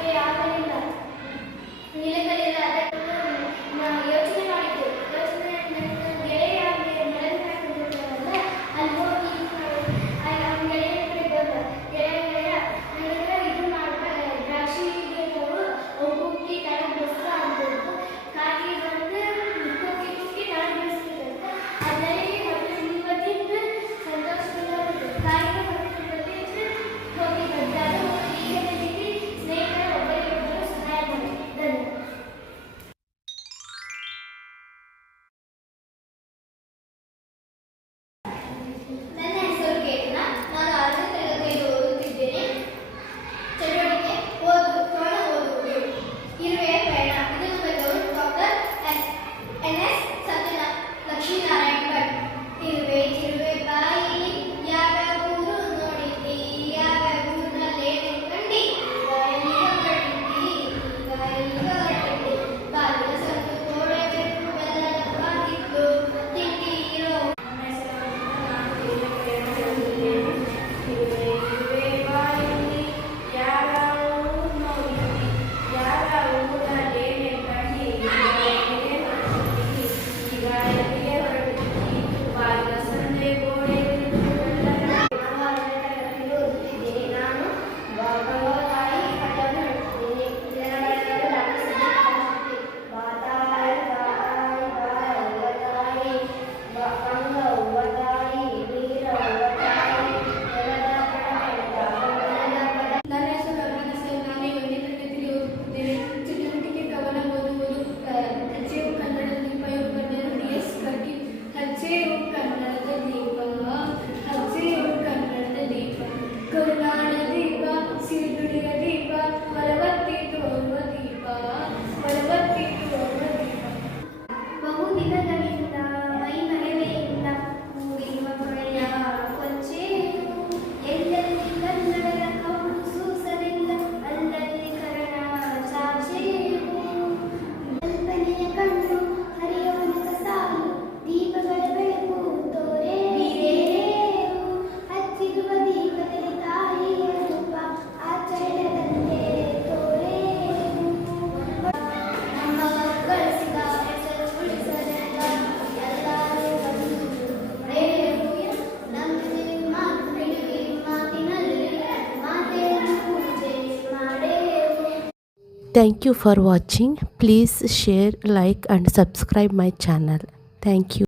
पे आ करेंगे नीले colour Thank you for watching. Please share, like and subscribe my channel. Thank you.